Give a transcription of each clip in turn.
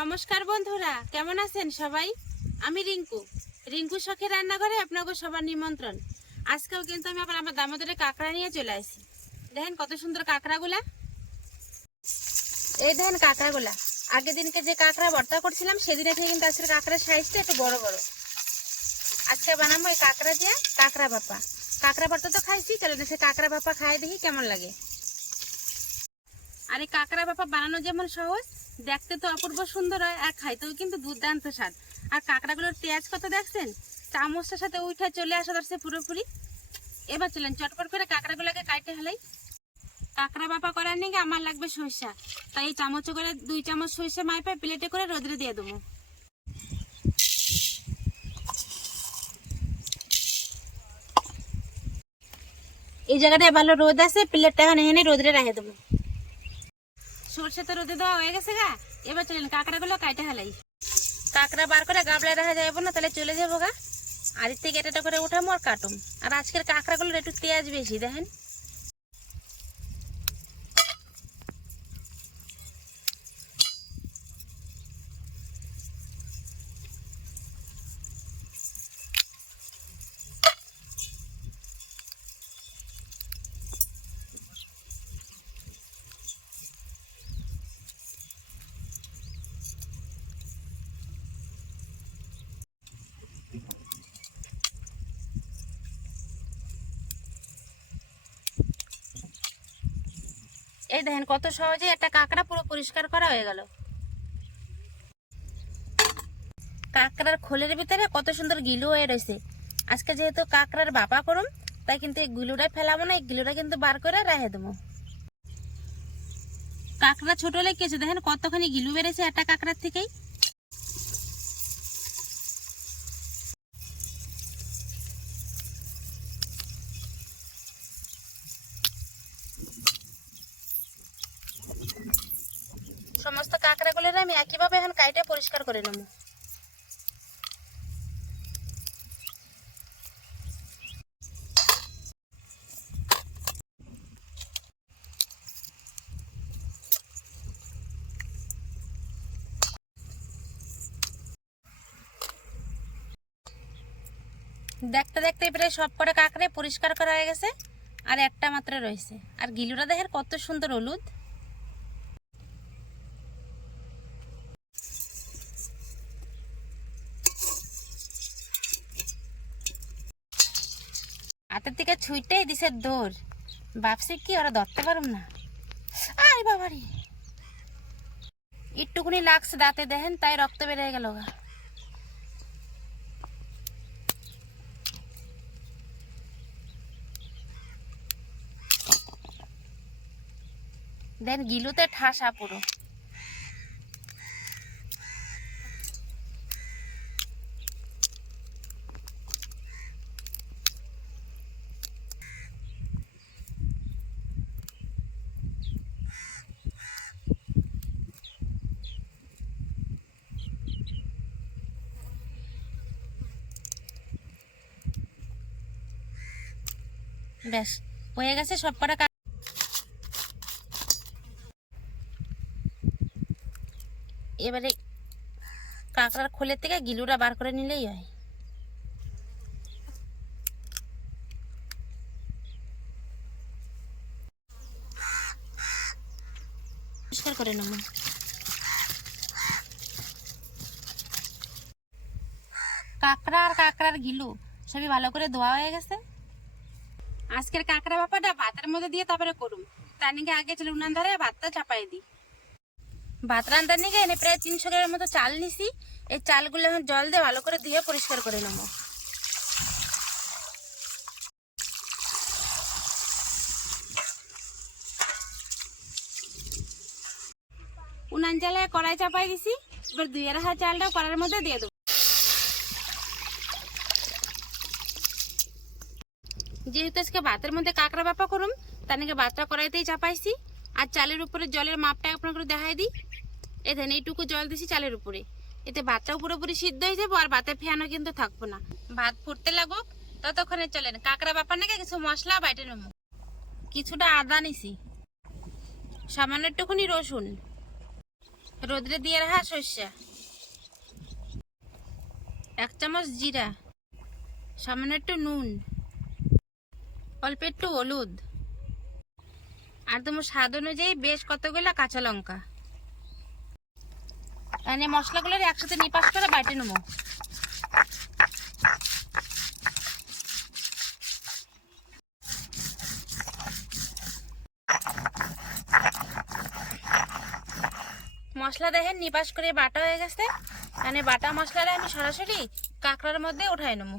নমস্কার বন্ধুরা, কেমন আছেন সবাই? আমি রিঙ্কু শখের রান্নাঘরে আপনাকে সবার নিমন্ত্রণ। আজকেও কিন্তু আমি আবার আমার দামোদরে কাঁকড়া নিয়ে চলে আসি। দেখেন কত সুন্দর কাঁকড়াগুলা। এই দেখেন কাঁকড়াগুলা, আগের দিনকে যে কাঁকড়া ভর্তা করছিলাম সেদিনে কিন্তু আজকের কাঁকড়ার সাইজটা একটু বড় বড়। আজকে বানাবো এই কাঁকড়া দিয়ে কাঁকড়া ভাপা। কাঁকড়া ভর্তা তো খাইছি, চলেন সে কাঁকড়া ভাপা খাই দেখি কেমন লাগে। আর এই কাঁকড়া ভাপা বানানো যেমন সহজ, দেখতে তো অপূর্ব সুন্দর হয়, আর খাইতেও কিন্তু দুর্দান্ত স্বাদ। আর কাঁকড়াগুলোর তেজ কত দেখছেন, চামচটার সাথে উঠে চলে আসা ধরছে পুরোপুরি। এবার চলেন চটপট করে কাঁকড়াগুলোকে কাটতে হলেই। কাঁকড়া ভাপা করার নিয়ে আমার লাগবে সরিষা, তাই এই চামচ করে 2 চামচ সরিষা মাইপে প্লেটে করে রোদে দিয়ে দেবো। এই জায়গাটায় ভালো রোদ আছে, প্লেটটা এনে রোদে রেখে দেবো। সরষে তো রোদে দেওয়া হয়ে গেছে গা। এবার চলেন কাঁকড়াগুলো কাটে হেলাই। কাঁকড়া বার করে গাবলায় রাখা যাবো না, তাহলে চলে যাবো গা। আর এর থেকে এটা করে উঠামো আর কাটুম। আর আজকের কাঁকড়াগুলোর একটু তেজ বেশি দেখেন। এই দেখেন কত সহজে একটা কাঁকড়া পুরো পরিষ্কার করা হয়ে গেল। কাঁকড়ার খোলের ভিতরে কত সুন্দর গিলু হয়ে রয়েছে। আজকে যেহেতু কাঁকড়ার ভাপা করুম, তাই কিন্তু এই গিলুটা ফেলাবো না, এই গিলুটা কিন্তু বার করে রেখে দেবো। কাঁকড়া ছোট লেগেছে, দেখেন কতখানি গিলু বেড়েছে একটা কাঁকড়ার থেকেই। সমস্ত কাঁকড়াগুলো আমি একইভাবে এখন কাইটে পরিষ্কার করে নেব। দেখতে দেখতে প্রায় সব কটা কাঁকড়ে পরিষ্কার করা হয়ে গেছে, আর একটা মাত্র রয়েছে। আর গিলুটা দেখেন কত সুন্দর হলুদ। হাতের থেকে ছুঁইটাই দিছে দৌড়, ভাবছি কি ওরা ধরতে পারুম না। আরে বাবারে, একটুকুনি লাগছে দাঁতে দেখেন, তাই রক্ত বেরিয়ে গেল গা। দেন গিলুতে ঠাসা পুরো। বেশ হয়ে গেছে সব কটা। এবারে কাঁকড়ার খোলের থেকে গিলুটা বার করে নিলেই হয়। পরিষ্কার করে নেব। কাঁকড়া আর কাঁকড়ার গিলু সবই ভালো করে ধোয়া হয়ে গেছে। আজকের কাঁকড়া ভাপাটা ভাতের মধ্যে দিয়ে তারপরে করুম। তার নিকে আগে চলে উনান ধরে ভাতটা চাপাই দিই। ভাত রান্নার নিকে এনে প্রায় 300 গ্রামের মতো চাল নিছি। এই চালগুলো এখন জল দিয়ে ভালো করে ধুয়ে পরিষ্কার করে নেব। উনান জ্বালায় কড়াই চাপাই দিছি। এবার ধুয়ে রাখা চালটা কড়াইয়ের মধ্যে দিয়ে দেবো। যেহেতু আজকে ভাতের মধ্যে কাঁকড়া ভাপা করুম, তার নাকি ভাতটা কড়াইতেই চাপাইছি। আর চালের উপরে জলের মাপটা আপনাকে দেখাই দিই। এই ধরেন এইটুকু জল দিছি চালের উপরে, এতে ভাতটাও পুরোপুরি সিদ্ধ হয়ে যাবো, আর ভাতের ফেয়ানো কিন্তু থাকবো না। ভাত ফুটতে লাগুক, ততক্ষণে চলেন কাঁকড়া ভাপার নাকি কিছু মশলা বাইটে নেব। কিছুটা আদা নিছি, সামান্য একটুখানি রসুন, রোদ্রে দিয়ে রাখা সর্ষে, 1 চামচ জিরা, সামান্য একটু নুন, অল্প একটু হলুদ, আর তোমার স্বাদ অনুযায়ী বেশ কতগুলো কাঁচা লঙ্কা। মানে মশলাগুলোর একসাথে নিপাস করে বাটে নেবো। মশলা দেখেন নিপাস করে বাটা হয়ে গেছে। মানে বাটা মশলাটা আমি সরাসরি কাঁকড়ার মধ্যে উঠাই নেবো।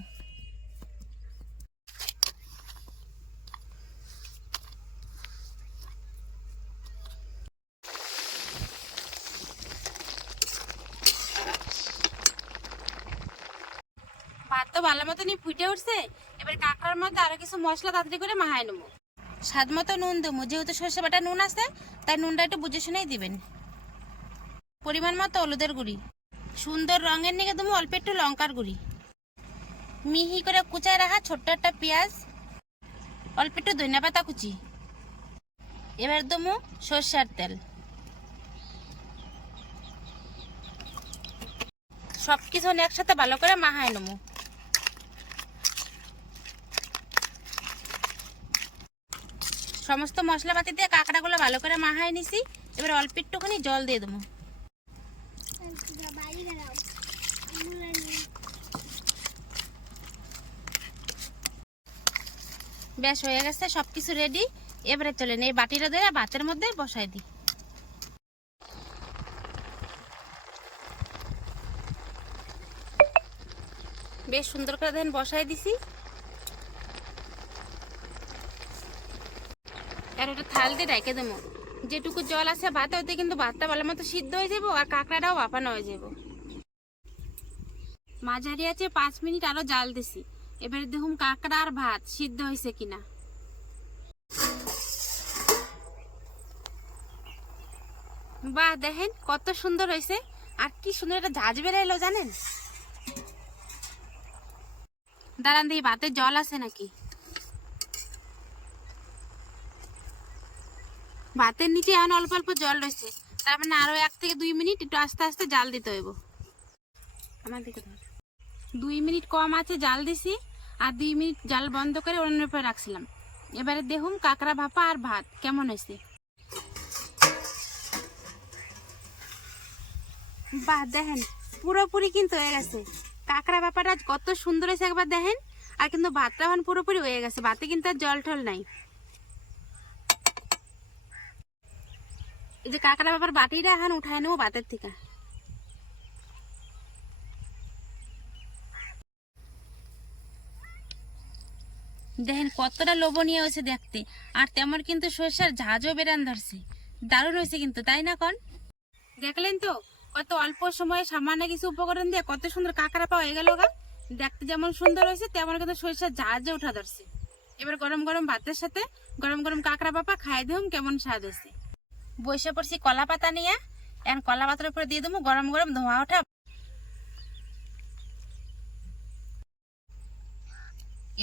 ভাত তো ভালো মতনই ফুটে উঠছে। এবার কাঁকড়ার মধ্যে আরো কিছু মশলা তাড়াতাড়ি করে মাখায় নেবো। স্বাদ মতো নুন দেবো, যেহেতু সর্ষে বাটা নুন আছে তাই নুনটা একটু বুঝে শুনেই দিবেন। পরিমাণ মতো হলুদের গুঁড়ি, সুন্দর রঙের নিকে দেবো অল্প একটু লঙ্কার গুঁড়ি, মিহি করে কুচায় রাখা ছোট্ট একটা পেঁয়াজ, অল্প একটু ধনিয়া পাতা কুচি। এবার দেবো সর্ষের তেল। সবকিছু একসাথে ভালো করে মাখায় নেবো। সমস্ত মশলাপাতি দিয়ে কাঁকড়াগুলো ভালো করে মাখায় নিছি। এবার অল্প একটুখানি জল দিয়ে দেবো। বেশ হয়ে গেছে, সবকিছু রেডি। এবারে চলেন এই বাটিটা ধরে ভাতের মধ্যে বসাই দিই। বেশ সুন্দর করে দেখেন বসাই দিছি। আর একটা থাল দিয়ে ঢেকে দেবো। যেটুকু জল আছে ভাতে ওতে কিন্তু ভাতটা ভালো মতো সিদ্ধ হয়ে যাবো আর কাঁকড়াটাও বাফানো হয়ে যাবো। মাঝারি আছে 5 মিনিট আরো জাল দিছি। এবারে দেখুন কাঁকড়া আর ভাত সিদ্ধ হয়েছে কিনা। বাহ, দেখেন কত সুন্দর হয়েছে। আর কি সুন্দর একটা ঝাঁজ বেরাইলো জানেন। দাঁড়ান দেখি ভাতে জল আছে নাকি। ভাতের নিচে এখন অল্প অল্প জল রয়েছে, তার মানে আরো 1 থেকে 2 মিনিট একটু আস্তে আস্তে জাল দিতে হইব। আমার দিকে 2 মিনিট কম আছে জাল দিছি, আর 2 মিনিট জাল বন্ধ করে অন্যের উপরে রাখছিলাম। এবারে দেখুন কাঁকড়া ভাপা আর ভাত কেমন হয়েছে। বাহ, দেখেন পুরোপুরি কিন্তু হয়ে গেছে। কাঁকড়া ভাপাটা কত সুন্দর হয়েছে একবার দেখেন। আর কিন্তু ভাতটা এখন পুরোপুরি হয়ে গেছে, ভাতে কিন্তু আর জল টল নাই। এই যে কাঁকড়া ভাপার বাটিটা এখন উঠায় নেবো ভাতের থেকে। দেখেন কতটা লোভনীয় হয়েছে দেখতে। আর তেমন কিন্তু সর্ষের ঝাঁঝও বেরান ধরছে। দারুণ হয়েছে কিন্তু, তাই না কন? দেখলেন তো কত অল্প সময়ে সামান্য কিছু উপকরণ দিয়ে কত সুন্দর কাঁকড়া পাওয়া গেল গা। দেখতে যেমন সুন্দর হয়েছে তেমন কিন্তু সর্ষের ঝাঁঝও উঠা ধরছে। এবার গরম গরম ভাতের সাথে গরম গরম কাঁকড়া ভাপা খাই দেখুন কেমন স্বাদ হয়েছে। বসে পড়ছি কলা পাতা নিয়ে। এখন কলা পাতার উপরে দিয়ে দেবো গরম গরম ধোঁয়া ওঠা।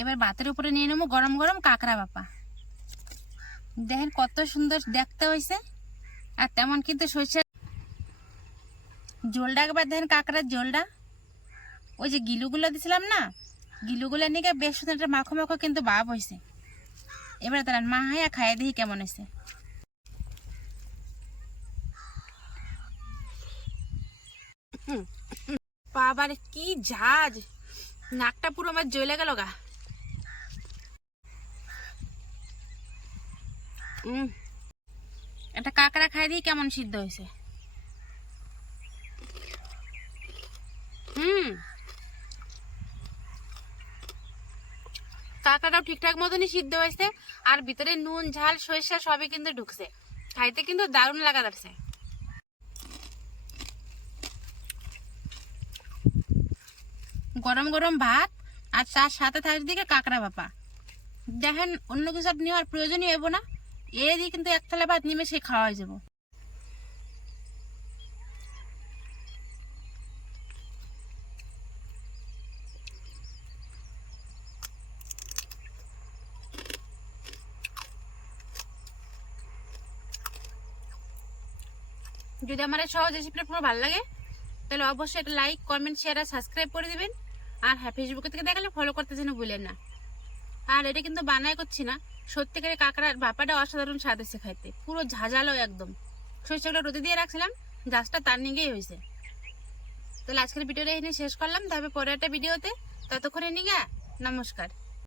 এবার ভাতের উপরে নিয়ে নেবো গরম গরম কাঁকড়া ভাপা। দেখেন কত সুন্দর দেখতে হয়েছে। আর তেমন কিন্তু সর্ষের ঝোলটা একবার দেখেন, কাঁকড়ার ঝোলটা ওই যে গিলুগুলো দিছিলাম না, গিলুগুলো নিয়ে বেশ সুন্দর একটা মাখো মাখো কিন্তু ভাব হয়েছে। এবার তারা মা হাইয়া খাইয়ে দেখি কেমন হয়েছে। বাবার কি ঝাঁজ, নাকটা পুরো আমার জ্বলে গেল গা। একটা কাঁকড়া খাই দিই কেমন সিদ্ধ হয়েছে। কাঁকড়াটাও ঠিকঠাক মতনই সিদ্ধ হয়েছে। আর ভিতরে নুন ঝাল সরিষা সবই কিন্তু ঢুকছে। খাইতে কিন্তু দারুণ লাগা যাচ্ছে। গরম গরম ভাত আর তার সাথে থাকার দিকে কাঁকড়া ভাপা। দেখেন অন্য কিছু আর নেওয়ার প্রয়োজনই হইব না, এর দিয়ে কিন্তু এক থালা ভাত নিমেষে খাওয়া হয়ে যাব। যদি আমার এই সহজ রেসিপিটা পুরো ভালো লাগে তাহলে অবশ্যই একটা লাইক, কমেন্ট, শেয়ার আর সাবস্ক্রাইব করে দিবেন। আর হ্যাঁ, ফেসবুকে থেকে দেখালে ফলো করতে যেন ভুলেন না। আর এটা কিন্তু বানাই করছি না, সত্যিকারের কাঁকড়ার ভাপাটা অসাধারণ স্বাদ হয়েছে খাইতে, পুরো ঝাঁঝালো একদম। সরিষাগুলো রোদে দিয়ে রাখছিলাম, গাছটা তার নিগেই হয়েছে। তাহলে আজকের ভিডিওটা এখানে শেষ করলাম, তবে পরে একটা ভিডিওতে। ততক্ষণে নিগা নমস্কার।